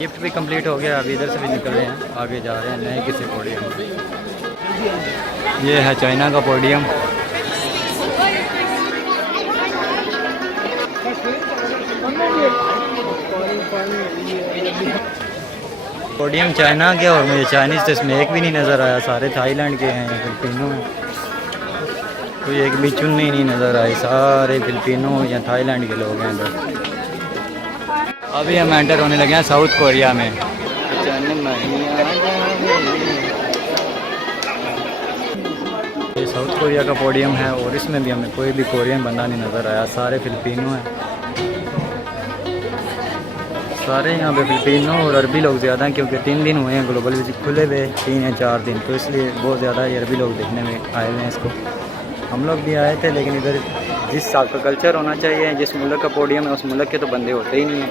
Gift भी complete हो गया। अभी इधर से भी निकल रहे हैं, आगे जा रहे हैं नए किसी पोडियम में। ये है चाइना का पोडियम। पोडियम चाइना के, और मुझे चाइनीज़ तो इसमें एक भी नहीं नज़र आया। सारे थाईलैंड के हैं, फिलिपिनो हैं, कोई एक भी चुन्नी नहीं नज़र आई। सारे फिलिपिनो या थाईलैंड के लोग हैं इधर। अभी हम एंटर होने लगे हैं साउथ कोरिया में। ये साउथ कोरिया का पोडियम है और इसमें भी हमें कोई भी कोरियन बंदा नहीं नज़र आया। सारे फिलिपिनो हैं, सारे यहाँ पे फिलिपिनो और अरबी लोग ज़्यादा हैं, क्योंकि 3 दिन हुए हैं ग्लोबल विजिट खुले हुए, 3 या 4 दिन, तो इसलिए बहुत ज़्यादा अरबी लोग देखने में आए हुए हैं इसको। हम लोग भी आए थे, लेकिन इधर जिस हिसाब का कल्चर होना चाहिए, जिस मुल्क का पोडियम है उस मुल्क के तो बंदे होते ही नहीं हैं,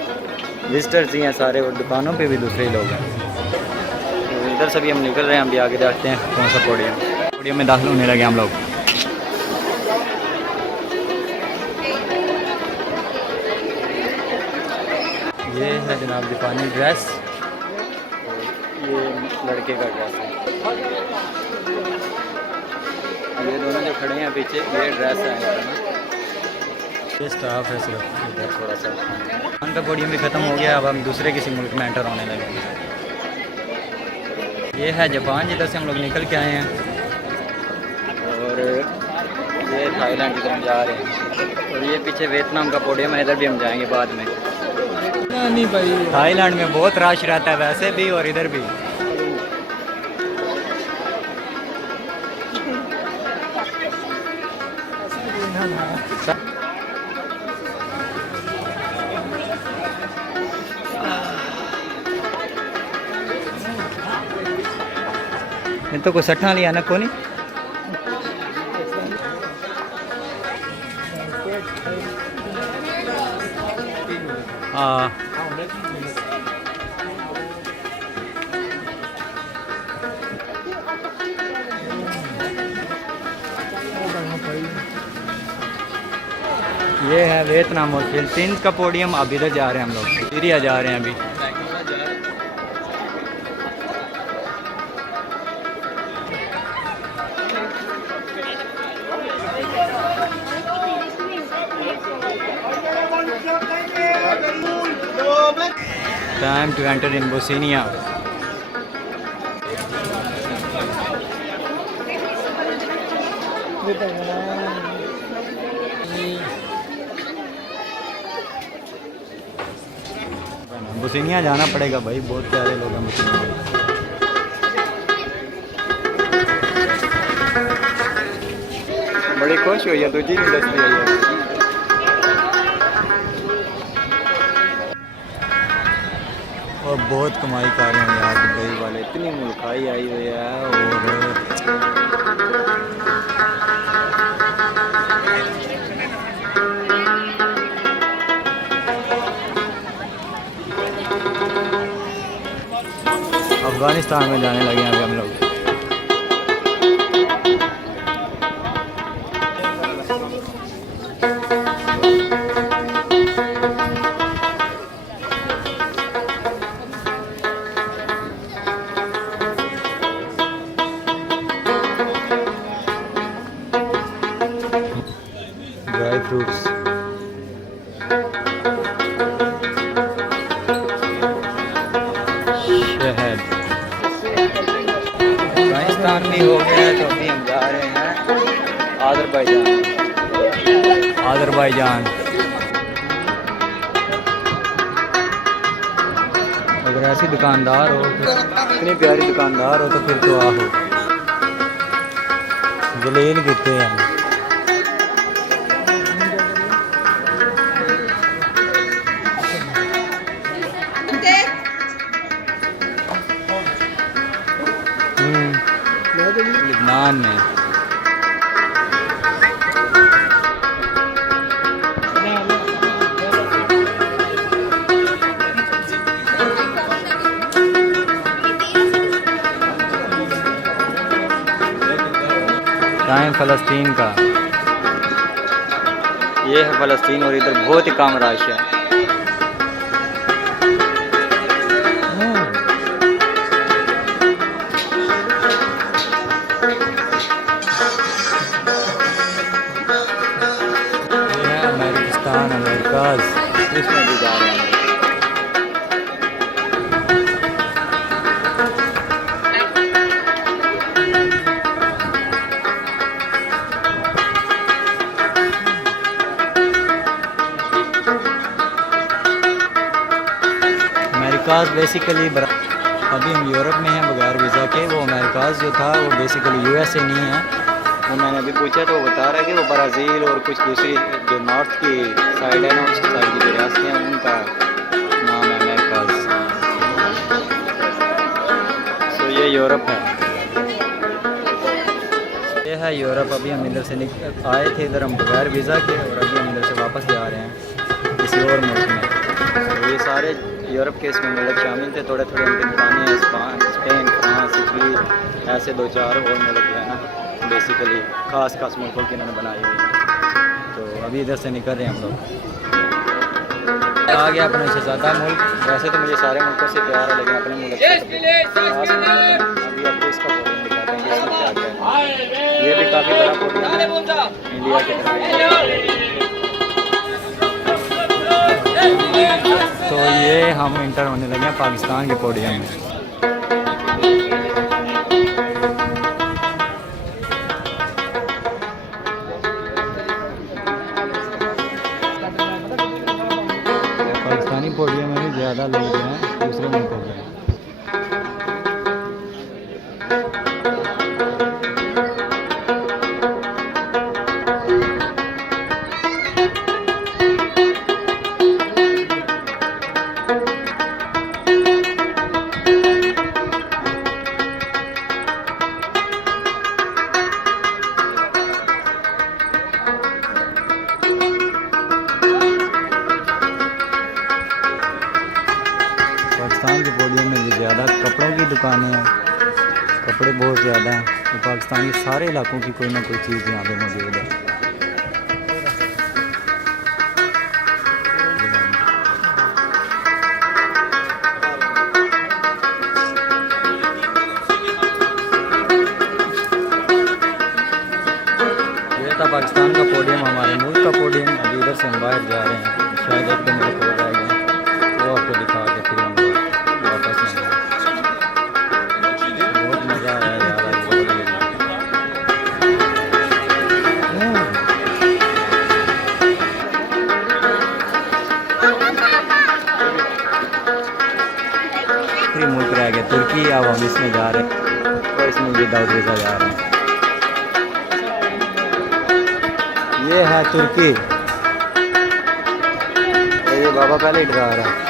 विजिटर्स ही हैं सारे, और दुकानों पे भी दूसरे ही लोग हैं। तो इधर से भी हम निकल रहे हैं, हम भी आगे देखते हैं कौन सा पोडियम में दाखिल होने लगे हम लोग। ये है जनाब जापानी ड्रेस, ये लड़के का ड्रेस है। ये दोनों जो खड़े हैं पीछे, ये ड्रेस है। ये स्टाफ है सिर्फ इधर थोड़ा सा। खान का पोडियम भी ख़त्म हो गया, अब हम दूसरे किसी मुल्क में एंटर होने लगे। ये है जापान, जिधर से हम लोग निकल के आए हैं, और ये थाईलैंड की तरफ जा रहे हैं। और ये पीछे वियतनाम का पोडियम है, इधर भी हम जाएंगे बाद में। नहीं भाई, थाईलैंड में बहुत रश रहता है वैसे भी और इधर भी। नहीं तो कोई सट्टा लिया ना कोनी। हाँ, ये है वियतनाम और फिलीपींस का पोडियम। अब इधर जा रहे हैं हम लोग, सीरिया जा रहे हैं अभी। Time to enter in Bosnia. Bosnia जाना पड़ेगा भाई, बहुत प्यारे लोग हैं बोस्निया। बड़ी खुश हुई है तुझी नहीं दसती है। और बहुत कमाई कर रहे हैं यार दुबई वाले, इतनी मुल्काई आई हुई है। और अफगानिस्तान में जाने लगे हैं अभी हम लोग। ड्राई फ्रूट्स, शहद। अफगानिस्तान भी हो गया है, तो अभी हम जा रहे हैं आज़रबाईजान। अगर ऐसी दुकानदार हो, तो इतनी प्यारी दुकानदार हो, तो फिर तो आओ, जलील कितने हैं। लबनान में टाइम फ़लस्तीन का, ये है फ़लस्तीन, और इधर बहुत ही कम रश है। अमेरिकाज बेसिकली अभी हम यूरोप में हैं बगैर वीज़ा के। वो अमेरिकाज जो था वो बेसिकली यूएसए नहीं है। वो मैंने अभी पूछा तो वो बता रहा है कि वो ब्राज़ील और कुछ दूसरी जो नॉर्थ की साइड है ना, उस साइड की जो रियासतें हैं उनका नाम है अमेरिकाज। तो ये यूरोप है, ये है यूरोप। अभी हम इधर से आए थे, इधर हम बगैर वीज़ा के, और अभी हम इधर से वापस जा रहे हैं किसी और मुल्क में। तो ये सारे यूरोप के इसमें मुल्क शामिल थे, थोड़े थोड़े उनके दुकानें हैं, स्पेन, फ्रांस, इटली, ऐसे 2-4 और मुल्क जो है ना बेसिकली ख़ास मुल्कों की इन्होंने बनाई हुई है। तो अभी इधर से निकल रहे हैं हम लोग। आ गया अपना शहज़ादा मुल्क। वैसे तो मुझे सारे मुल्कों से प्यार है, लेकिन अपने मुल्क से अभी आपको इसका पोडियम दिखाते हैं कि इसमें क्या क्या है। ये भी काफ़ी बड़ा पोडियम है, इंडिया के तरह। तो ये हम इंटर होने लगे हैं पाकिस्तान के पोडियम में। पाकिस्तानी पोडियम में भी ज़्यादा लोग हैं दूसरे मुल्कों के। पाकिस्तान के पोडियम में भी ज़्यादा कपड़ों की दुकानें हैं, कपड़े बहुत ज़्यादा हैं। तो पाकिस्तान के सारे इलाकों की कोई ना कोई चीज़ यहाँ पे मौजूद है। ये था पाकिस्तान का पोडियम, हमारे मुल्क का पोडियम। अभी इधर से हम बाहर जा रहे हैं, शायद एक दिन हो जाएगा, वो आपको दिखा के फिर हम वापस आएंगे। बहुत मज़ा आया यार। आखिरी मुल्क रह गया तुर्की। अब हम इसमें जा रहे हैं और इसमें विदाउट वीज़ा जा रहे हैं। ये है तुर्की। ये बाबा पहले ही डरा रहा है।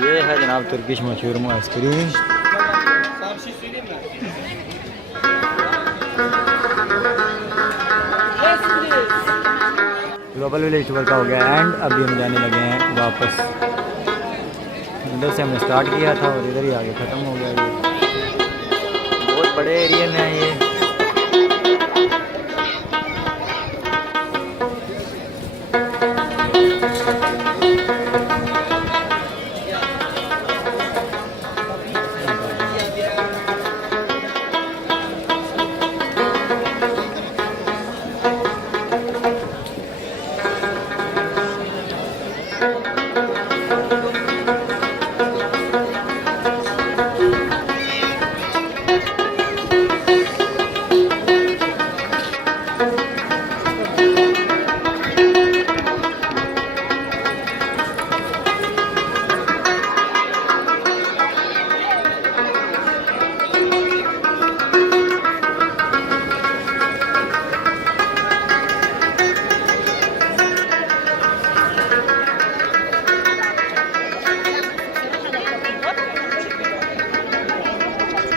ये है जनाब तुर्किश मशहूर आइसक्रीम। ग्लोबल विलेज टूर का हो गया एंड अभी हम जाने लगे हैं वापस। इधर से हमने स्टार्ट किया था और इधर ही आगे ख़त्म हो गया। ये बहुत बड़े एरिया में है ये।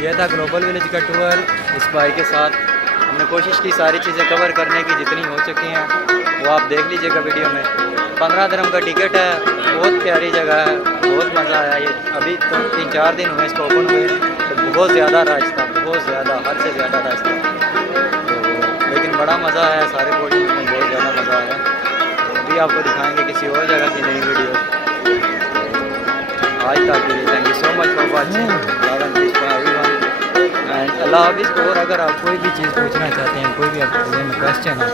यह था ग्लोबल विलेज का टूर इस भाई के साथ। हमने कोशिश की सारी चीज़ें कवर करने की जितनी हो चुकी हैं वो आप देख लीजिएगा वीडियो में। 15 दिरहम का टिकट है, बहुत प्यारी जगह है, बहुत मज़ा आया। ये अभी तो 3-4 दिन हुए इसको ओपन हुए, तो बहुत ज़्यादा रश था, बहुत ज़्यादा, हद से ज़्यादा रश था। तो लेकिन बड़ा मज़ा आया, सारे बॉडी में बहुत ज़्यादा मज़ा आया। तो अभी आपको दिखाएंगे किसी और जगह की नई वीडियो। आज तक के लिए thank you so much for watching and अल्लाह हाफिज़। और अगर आप कोई भी चीज़ पूछना चाहते हैं, कोई भी आपको क्वेश्चन है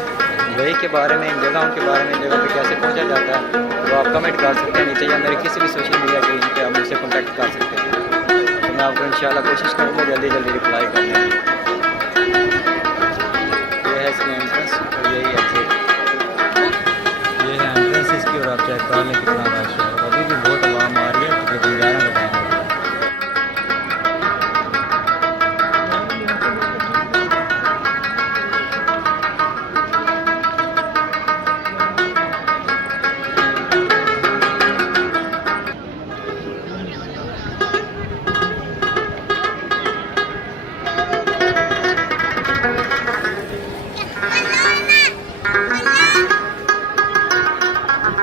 वही के बारे में, इन जगहों के बारे में, जगह पे कैसे पहुंचा जाता है, तो आप कमेंट कर सकते हैं नीचे, या मेरे किसी भी सोशल मीडिया के लिंक पे आप मुझसे कॉन्टैक्ट कर सकते हैं। तो मैं आपको इंशाल्लाह कोशिश करूँगा जल्दी जल्दी रिप्लाई करने की। ये है इसकी एंट्रेंस और यही एग्जिट, ये है एंट्रेंस इसकी। और आप चेक कर लें कितना रश है। और अभी भी बहुत आवाम आ रही है, तकरीबन 11 का टाइम है।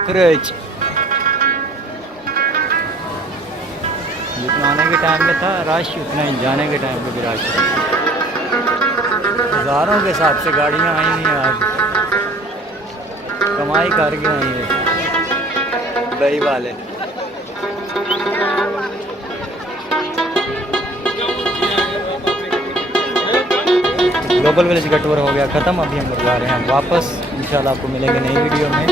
फ्रिज जितना आने के टाइम में था रश, उतना ही जाने के टाइम पे भी रश था। हज़ारों के हिसाब से गाड़ियाँ आई हुई हैं आज, कमाई करके आई हैं दुबई वाले। ग्लोबल विलेज का टूर हो गया ख़त्म। अभी हम लोग जा रहे हैं वापस। इंशाल्लाह आपको मिलेंगे नई वीडियो में,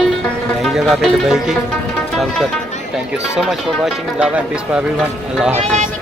नई जगह पे दुबई की। तब तक thank you so much for watching. Love and peace for everyone. अल्लाह हाफिज़।